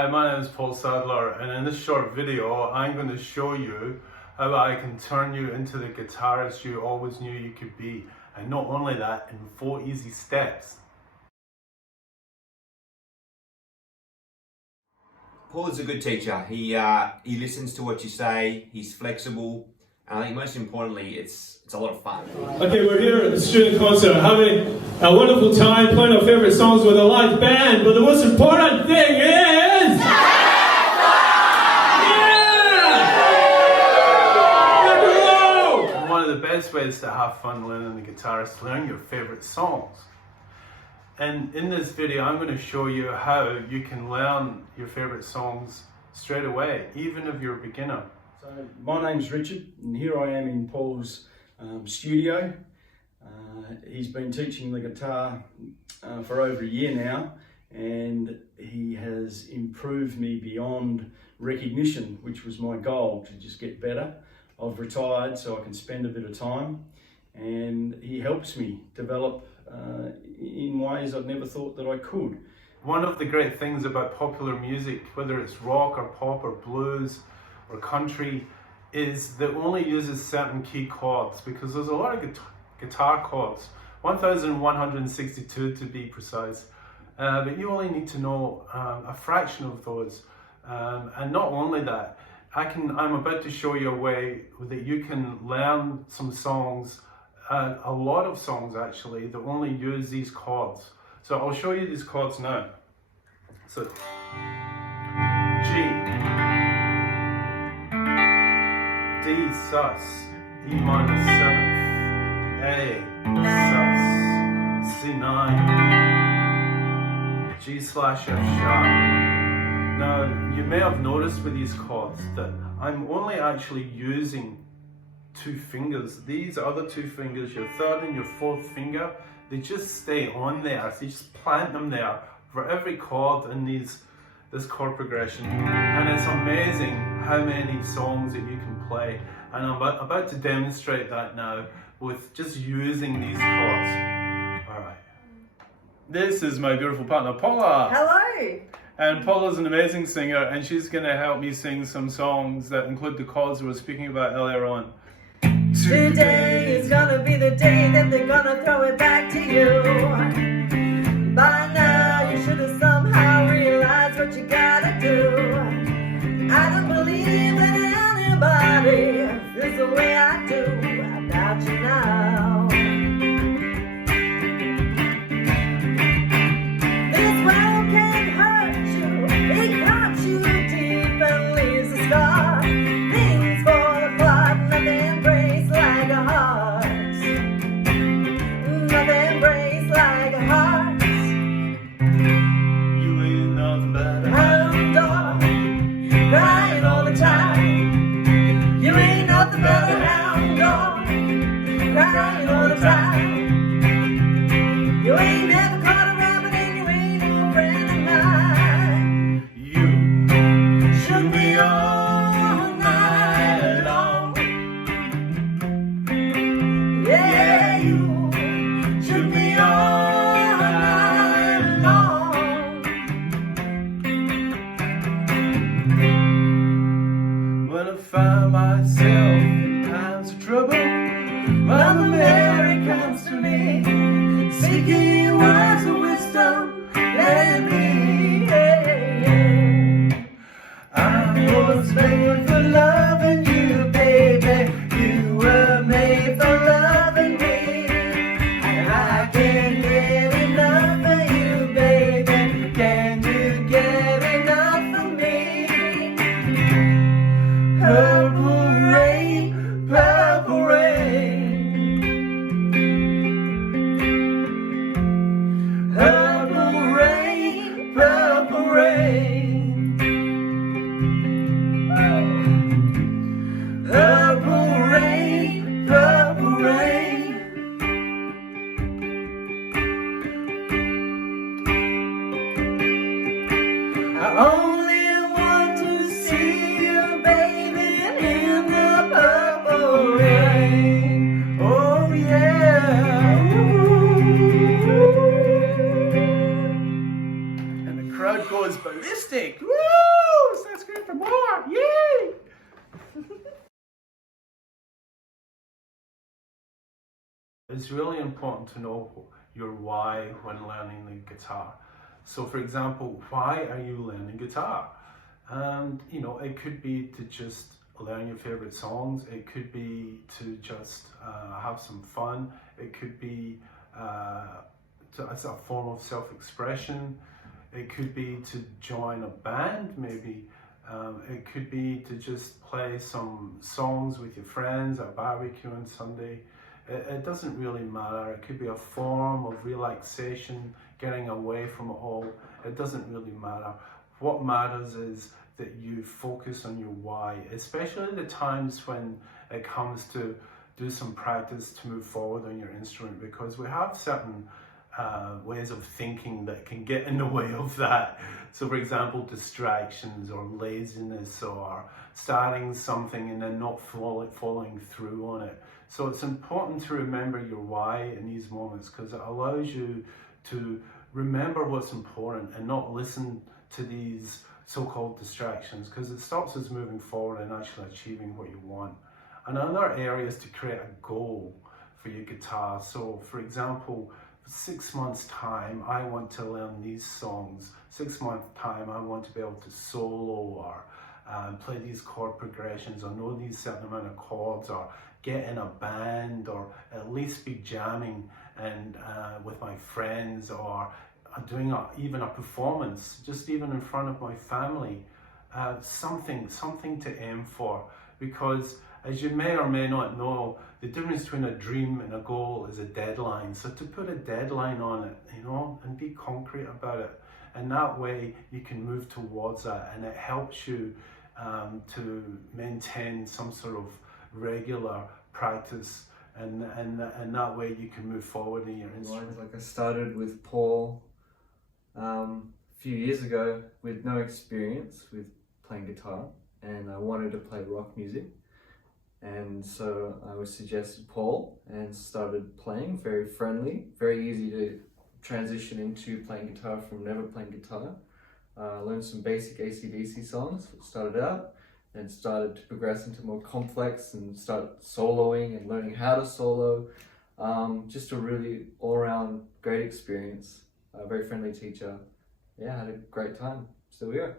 Hi, my name is Paul Sadler, and in this short video I'm going to show you how I can turn you into the guitarist you always knew you could be, and not only that, in 4 easy steps. Paul is a good teacher. He listens to what you say, he's flexible, and I think most importantly it's a lot of fun. Okay, we're here at the student concert having a wonderful time playing our favourite songs with a live band, but the most important thing is... One of the best ways to have fun learning the guitar is to learn your favourite songs. And in this video I'm going to show you how you can learn your favourite songs straight away, even if you're a beginner. So my name's Richard, and here I am in Paul's studio. He's been teaching the guitar for over a year now, and he has improved me beyond recognition, which was my goal, to just get better. I've retired so I can spend a bit of time, and he helps me develop in ways I'd never thought that I could. One of the great things about popular music, whether it's rock or pop or blues or country, is that it only uses certain key chords, because there's a lot of guitar chords, 1,162 to be precise, but you only need to know a fraction of those. And not only that, I'm about to show you a way that you can learn some songs, a lot of songs actually, that only use these chords. So I'll show you these chords now. So G, D sus, E minor 7th, A sus, C9, G/F sharp. Now you may have noticed with these chords that I'm only actually using 2 fingers. These other 2 fingers, your 3rd and your 4th finger, they just stay on there. So you just plant them there for every chord in this chord progression. And it's amazing how many songs that you can play. And I'm about to demonstrate that now with just using these chords. Alright. This is my beautiful partner, Paula. Hello. And Paula's an amazing singer, and she's going to help me sing some songs that include the chords we were speaking about earlier on. Today is gonna be the day that they're gonna throw it back to you. By now you should have somehow realized what you gotta do. I don't believe that anybody feels the way I do about you now. This world can hurt you, it cuts you deep and leaves a scar. Things fall apart, nothing breaks like a heart. Nothing breaks like a heart. You ain't nothing but a Hound dog, crying all the time. You ain't nothing but a hound dog, crying all the time. You ain't never caught a rabbit and you ain't no friend of mine. You Shook me all night long. Yeah, you shook me all night long. When I find myself in times of trouble, Mother Mary comes to me, seeking words of wisdom, let me hear. I was made for loving you, baby. You were made for loving me, and I can't get enough of you, baby. Can you get enough of me? Purple rain, purple rain. Purple rain, purple rain. It's really important to know your why when learning the guitar. So for example, why are you learning guitar? And you know, it could be to just learn your favorite songs. It could be to just have some fun. It could be as a form of self-expression. It could be to join a band, maybe. It could be to just play some songs with your friends at barbecue on Sunday. It doesn't really matter. It could be a form of relaxation, getting away from it all. It doesn't really matter. What matters is that you focus on your why, especially the times when it comes to do some practice to move forward on your instrument, because we have certain ways of thinking that can get in the way of that. So for example, distractions or laziness or starting something and then not following through on it. So it's important to remember your why in these moments, because it allows you to remember what's important and not listen to these so-called distractions, because it stops us moving forward and actually achieving what you want. Another area is to create a goal for your guitar. So for example, 6 months time, I want to learn these songs. 6 months time, I want to be able to solo or play these chord progressions or know these certain amount of chords or get in a band or at least be jamming and with my friends or doing even a performance, just even in front of my family. Something to aim for, because as you may or may not know, the difference between a dream and a goal is a deadline. So to put a deadline on it, you know, and be concrete about it, and that way you can move towards that, and it helps you to maintain some sort of regular practice, and that way you can move forward in your instrument. Like I started with Paul a few years ago with no experience with playing guitar, and I wanted to play rock music. And so I was suggested Paul and started playing. Very friendly, very easy to transition into playing guitar from never playing guitar. Learned some basic AC/DC songs, started out, and started to progress into more complex and start soloing and learning how to solo. Just a really all-around great experience. A very friendly teacher. Yeah, had a great time. Still here.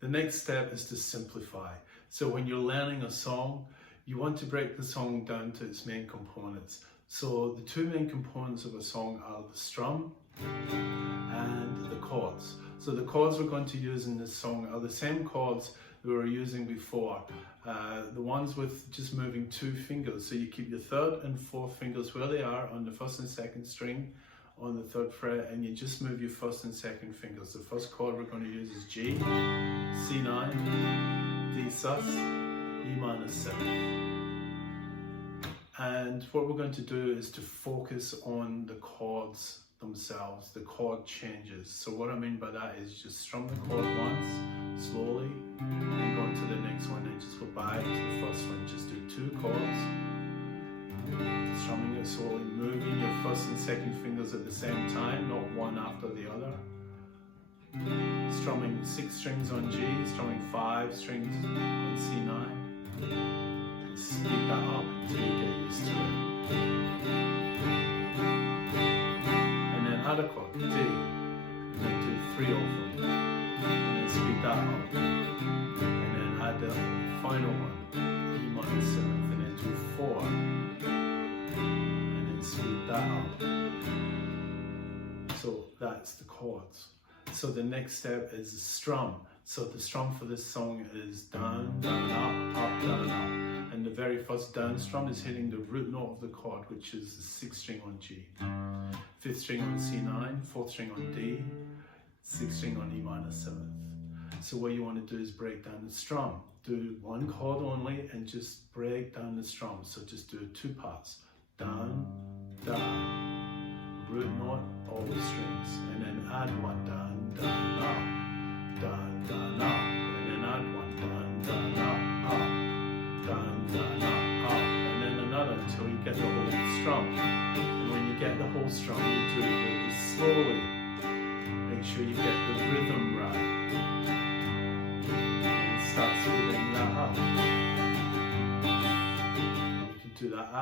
The next step is to simplify. So when you're learning a song, you want to break the song down to its main components. So the two main components of a song are the strum and the chords. So the chords we're going to use in this song are the same chords that we were using before. The ones with just moving 2 fingers. So you keep your 3rd and 4th fingers where they are on the 1st and 2nd string on the 3rd fret, and you just move your 1st and 2nd fingers. The first chord we're going to use is G, C9, D sus, E minor 7. And what we're going to do is to focus on the chords themselves, the chord changes. So what I mean by that is just strum the chord once, slowly, and go on to the next one, and just go back to the first one. Just do 2 chords, strumming it slowly, moving your 1st and 2nd fingers at the same time, not one after the other. Strumming 6 strings on G, strumming 5 strings on C9. And speed that up until you get used to it. And then add a chord, D, and then do 3 of them. And then speed that up. And then add the final one, E minor 7th, and then do 4. Speed that up. So that's the chords. So the next step is the strum. So the strum for this song is down, down, up, down, up. And the very first down strum is hitting the root note of the chord, which is the 6th string on G, 5th string on C9, 4th string on D, 6th string on E minor 7th. So what you want to do is break down the strum. Do 1 chord only and just break down the strum. So just do 2 parts. Down, down, root note, all the strings, and then add 1 down, down, up, down, down, up, and then add 1 down, down, up, down, down, up, and then another until you get the whole strum. And when you get the whole strum, you do it really slowly. Make sure you get the rhythm right, and start speeding that up.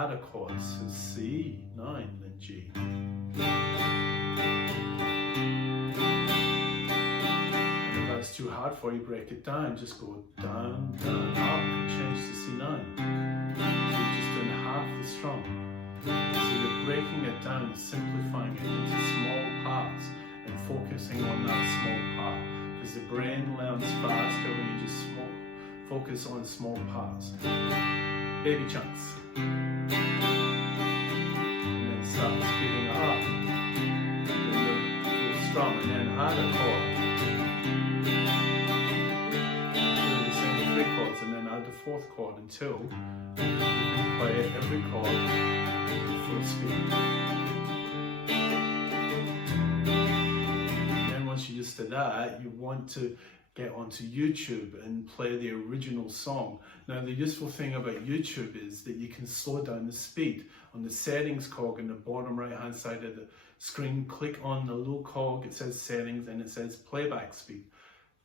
add a chord, so C, 9, then G. And if that's too hard for you, break it down. Just go down, down, up, and change to C9. So you're just doing half the strum. So you're breaking it down, simplifying it into small parts and focusing on that small part. Because the brain learns faster when you just focus on small parts. Baby chunks. And then start speeding up. Doing the strum and then add a chord. Do the same with 3 chords and then add the 4th chord until you can play every chord full speed. And then once you're used to that, you want to get onto YouTube and play the original song. Now the useful thing about YouTube is that you can slow down the speed. On the settings cog in the bottom right hand side of the screen, click on the little cog, it says settings and it says playback speed.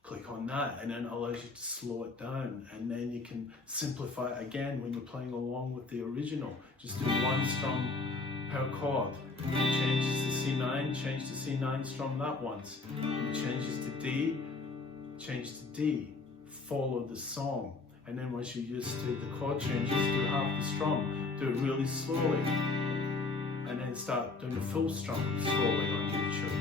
Click on that and then it allows you to slow it down, and then you can simplify it again when you're playing along with the original. Just do 1 strum per chord. Changes to C9, change to C9, strum that once. And changes to D, change to D, follow the song. And then once you're used to the chord changes, do half the strum, do it really slowly. And then start doing the full strum slowly on YouTube.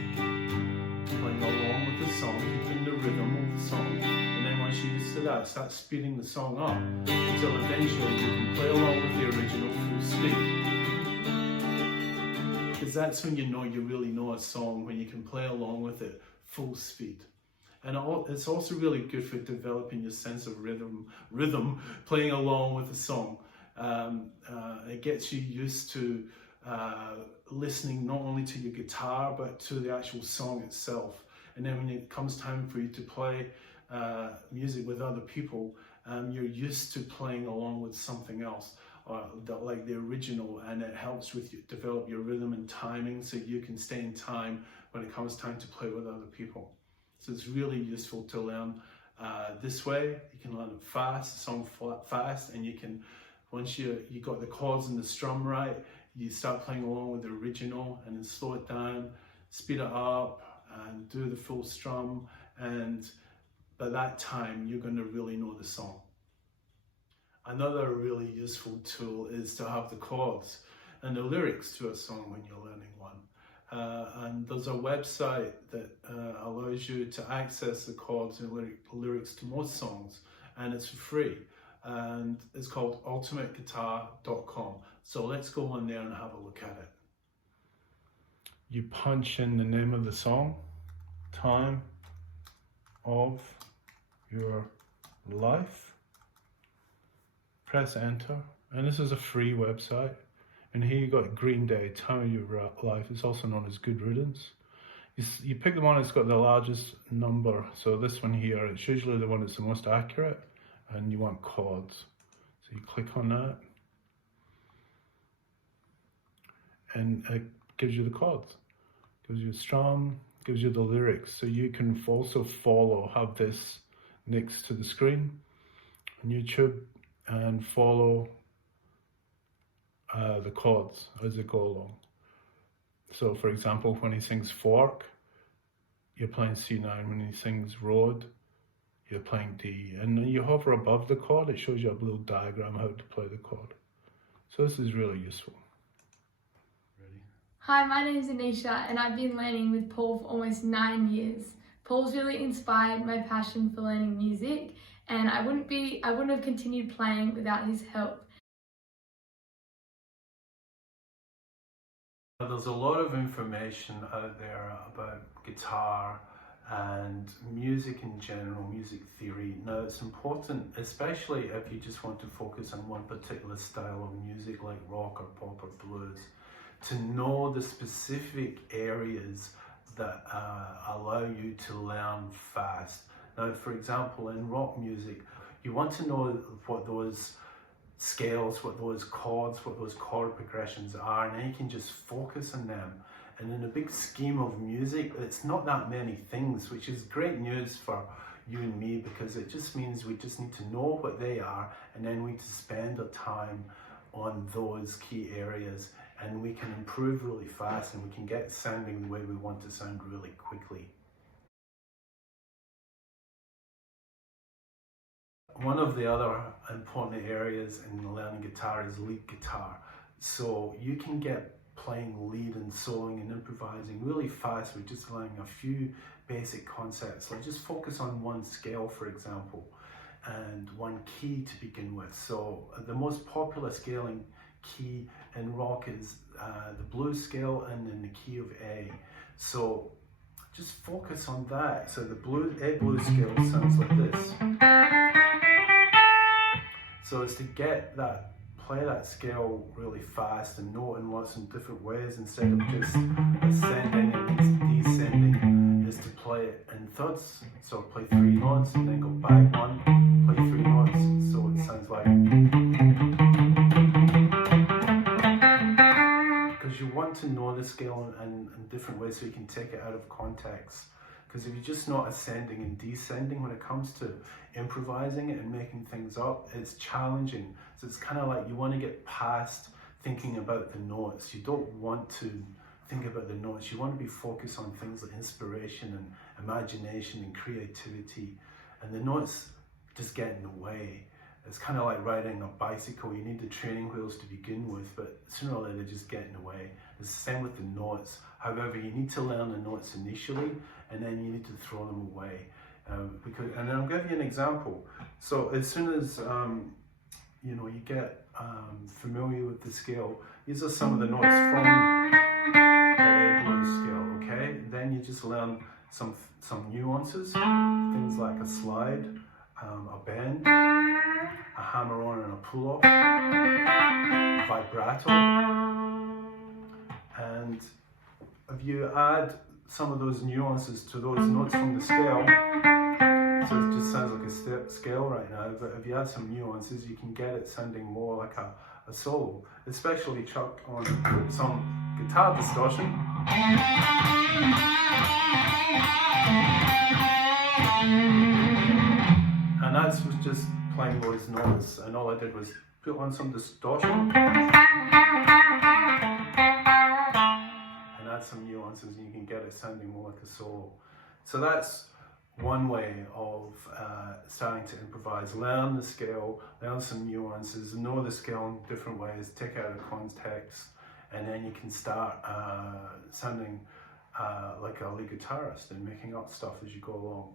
Playing along with the song, keeping the rhythm of the song. And then once you're used to that, start speeding the song up until eventually you can play along with the original full speed. Because that's when you know you really know a song, when you can play along with it full speed. And it's also really good for developing your sense of rhythm playing along with the song. It gets you used to listening not only to your guitar, but to the actual song itself. And then when it comes time for you to play music with other people, you're used to playing along with something else, like the original, and it helps with you develop your rhythm and timing so you can stay in time when it comes time to play with other people. So it's really useful to learn this way. You can learn it fast, song fast, and you can, once you got the chords and the strum right, you start playing along with the original and then slow it down, speed it up, and do the full strum. And by that time, you're going to really know the song. Another really useful tool is to have the chords and the lyrics to a song when you're learning one. And there's a website that allows you to access the chords and lyrics to most songs, and it's free. And it's called ultimateguitar.com. So let's go on there and have a look at it. You punch in the name of the song, time of your life, press enter, and this is a free website. And here you got Green Day, Time of Your Life. It's also known as Good Riddance. You pick the one that's got the largest number. So this one here, it's usually the one that's the most accurate, and you want chords. So you click on that, and it gives you the chords. Gives you a strum, gives you the lyrics. So you can also have this next to the screen on YouTube and follow the chords as they go along. So for example, when he sings fork, you're playing C9. When he sings road, you're playing D. And then you hover above the chord, it shows you a little diagram how to play the chord. So this is really useful. Ready? Hi, my name is Anisha and I've been learning with Paul for almost 9 years. Paul's really inspired my passion for learning music, and I wouldn't have continued playing without his help. There's a lot of information out there about guitar and music in general, music theory. Now it's important, especially if you just want to focus on one particular style of music like rock or pop or blues, to know the specific areas that allow you to learn fast. Now for example, in rock music, you want to know what those scales, what those chords, what those chord progressions are, and then you can just focus on them. And in the big scheme of music, it's not that many things, which is great news for you and me, because it just means we just need to know what they are, and then we need to spend our time on those key areas, and we can improve really fast, and we can get sounding the way we want to sound really quickly. One of the other important areas in learning guitar is lead guitar. So you can get playing lead and soloing and improvising really fast with just learning a few basic concepts. Like just focus on one scale, for example, and one key to begin with. So the most popular scaling key in rock is the blues scale and then the key of A. So just focus on that. So the A blues scale sounds like this. So it's to get that, play that scale really fast and note in lots of different ways instead of just ascending and descending, is to play it in thirds. So play 3 notes and then go back 1, play 3 notes, so it sounds like. Because you want to know the scale in different ways so you can take it out of context. Because if you're just not ascending and descending when it comes to improvising it and making things up, it's challenging. So it's kind of like you want to get past thinking about the notes. You don't want to think about the notes. You want to be focused on things like inspiration and imagination and creativity. And the notes just get in the way. It's kind of like riding a bicycle. You need the training wheels to begin with, but sooner or later they just get in the way. It's the same with the notes. However, you need to learn the notes initially, and then you need to throw them away. And I'll give you an example. So as soon as you get familiar with the scale, these are some of the notes from the A blues scale. Okay, then you just learn some nuances, things like a slide, a bend, a hammer-on and a pull-off, vibrato, and if you add some of those nuances to those notes from the scale, so it just sounds like a scale right now, but if you add some nuances, you can get it sounding more like a solo, especially chucked on some guitar distortion. And that's just playing those notes, and all I did was put on some distortion and add some nuances, and you can get it sounding more like a solo. So that's one way of starting to improvise. Learn the scale, learn some nuances, know the scale in different ways, take it out of context, and then you can start sounding like a lead guitarist and making up stuff as you go along.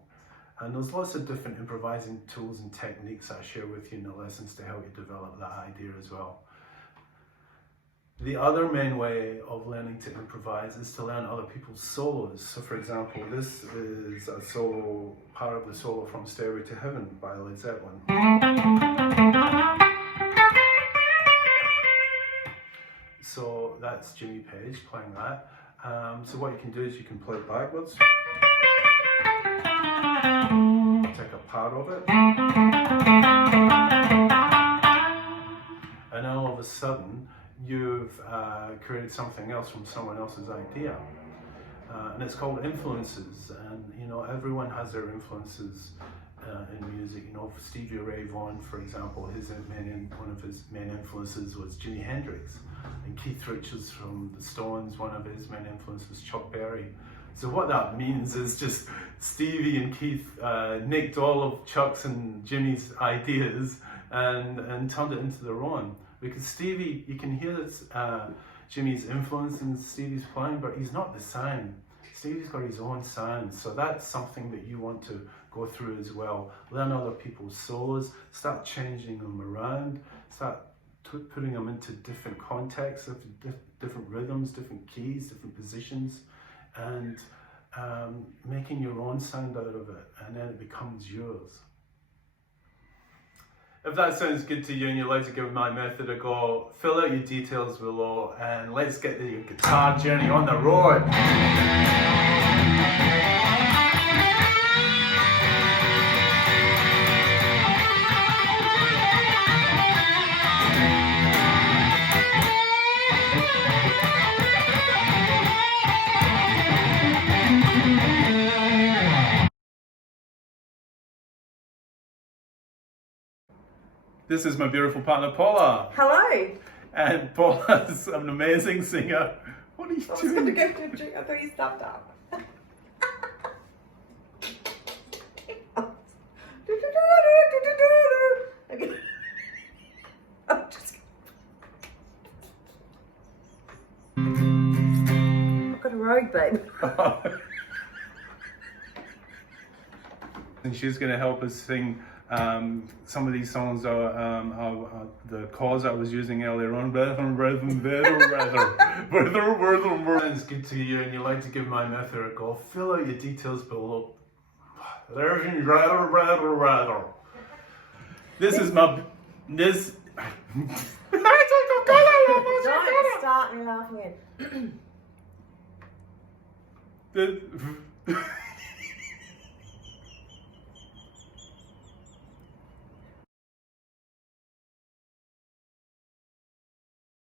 And there's lots of different improvising tools and techniques I share with you in the lessons to help you develop that idea as well. The other main way of learning to improvise is to learn other people's solos. So for example, this is a solo, part of the solo from Stairway to Heaven by Led Zeppelin. So that's Jimmy Page playing that. So what you can do is you can play it backwards. Take a part of it. And then all of a sudden, you've created something else from someone else's idea. And it's called influences. And everyone has their influences in music. Stevie Ray Vaughan, for example, one of his main influences was Jimi Hendrix. And Keith Richards from the Stones, one of his main influences was Chuck Berry. So what that means is just Stevie and Keith nicked all of Chuck's and Jimmy's ideas and turned it into their own. Because Stevie, you can hear Jimmy's influence in Stevie's playing, but he's not the same. Stevie's got his own sound, so that's something that you want to go through as well. Learn other people's solos, start changing them around, start putting them into different contexts, different rhythms, different keys, different positions, and making your own sound out of it, and then it becomes yours. If that sounds good to you and you'd like to give my method a go, fill out your details below and let's get the guitar journey on the road. This is my beautiful partner, Paula. Hello. And Paula's an amazing singer. What are you I was going to doing? go for a drink. I thought you stopped up. Okay. I'm just. I've got a rogue, babe. And she's going to help us sing some of these songs are the chords I was using earlier on. It's good to you and you like to give my method a go. Fill out your details below. This is my... This... Don't start me laughing again. this